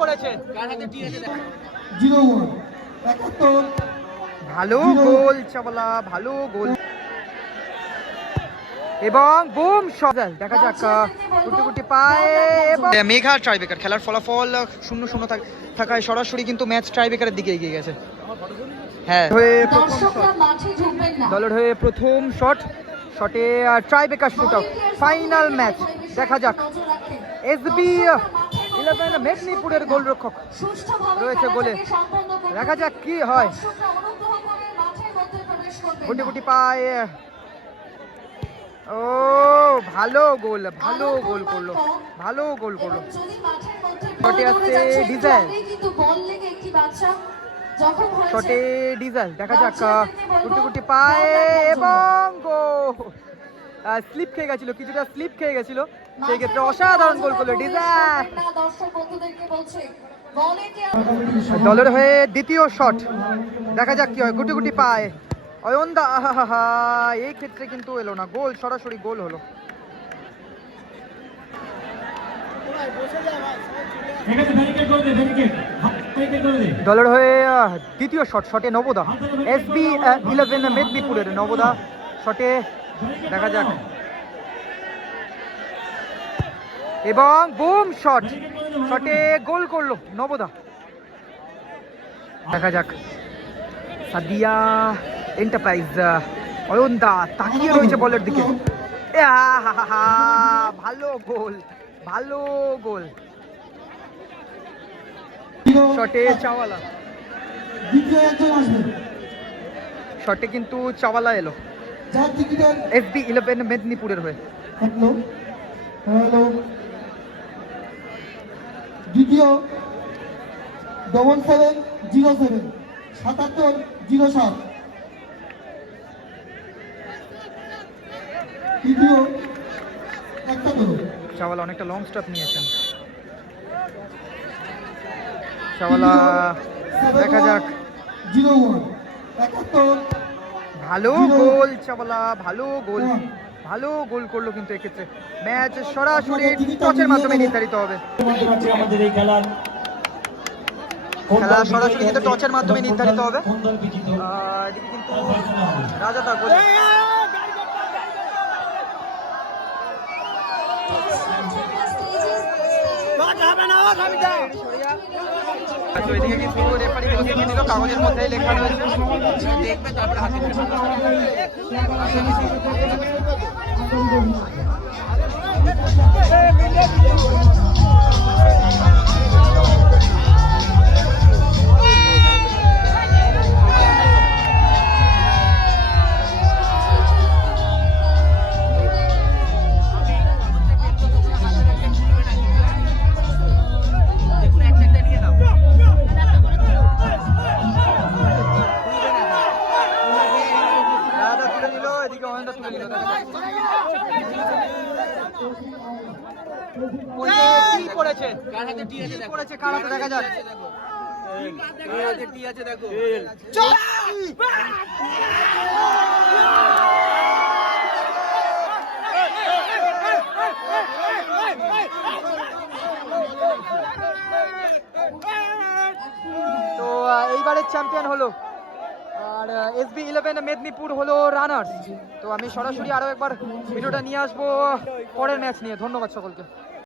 করেছে জিরো একাত্তর। ভালো গোল চাবলা ভালো গোল। এবং বুম শট দেখা যাক গুটি গুটি পায় এবং মেঘা ট্রাইবেকার খেলার ফলাফল শূন্য শূন্য থাকায় সরাসরি কিন্তু ম্যাচ ট্রাইবেকারের দিকে এগিয়ে গেছে। হ্যাঁ। হয়ে প্রথম দর্শকরা shot। মাঠে ঢুকবেন না। দলের হয়ে প্রথম শট শটে tiebreaker shoot out final match দেখা যাক। এসবি ইলেভেন মেদিনীপুরের গোলরক্ষক রয়েছে গোলে। দেখা যাক কি হয়। গুটি গুটি পায়। ও ভালো গোল ভালো গোল করল ভালো গোল করল। শটে আসছে ডিজাইন। দেখা যাক গুটি গুটি পায় এবং গোল। স্লিপ খেয়ে গেছিল কিছুটা স্লিপ খেয়ে গেছিল। সেই ক্ষেত্রে অসাধারণ গোল করল ভলেন্টিয়ার দলের হয়ে দ্বিতীয় শট দেখা যাক কি হয়। গুটি গুটি পায়। অয়ন্দা আহাহা এই ক্ষেত্রে কিন্তু এলো না। গোল সরাসরি গোল হলো। দলের হয়ে আহ, দ্বিতীয় শট শটে নবদা। এসবি ইলেভেন মেদিনীপুরের নবদা। শটে দেখা যাক। এবং বুম শট। শটে গোল করল নবদা। দেখা যাক। সাদিয়া এন্টারপ্রাইজ অয়নদা তাকিয়ে রয়েছে বলের দিকে। ভালো গোল ভালো গোল। শটে চাওয়ালা। শটে কিন্তু চাওয়ালা এলো। টিকিটের ইলেভেন মেদিনীপুরের হয়ে। হ্যালো। দ্বিতীয় ডবল সেভেন জিরো সেভেন সাতাত্তর জিরো সাত। তৃতীয় একটা ধরো চাওয়ালা অনেকটা লং স্টপ নিয়েছেন। চাওয়ালা দেখা যাক। জিরো ওয়ান একাত্তর ভালো গোল চাওয়ালা ভালো গোল। ভালো গোল করল কিন্তু এক্ষেত্রে ম্যাচ সরাসরি টচের মাধ্যমে নির্ধারিত হবে খেলা সরাসরি কিন্তু টচের মাধ্যমে নির্ধারিত কিন্তু হবে। রাজা তার এদিকে কিন্তু রেফারি বসিয়ে দিল কাগজের মধ্যে লেখা রয়েছে দেখবে তারপরে হাতে কি করেছে। কি করেছে? কারাতে দেখা যাক। তো এইবারের চ্যাম্পিয়ন হলো। আর এসবি ইলেভেন মেদিনীপুর হলো রানার্স তো আমি সরাসরি আরও একবার ভিডিওটা নিয়ে আসব পরের ম্যাচ নিয়ে। ধন্যবাদ সকলকে।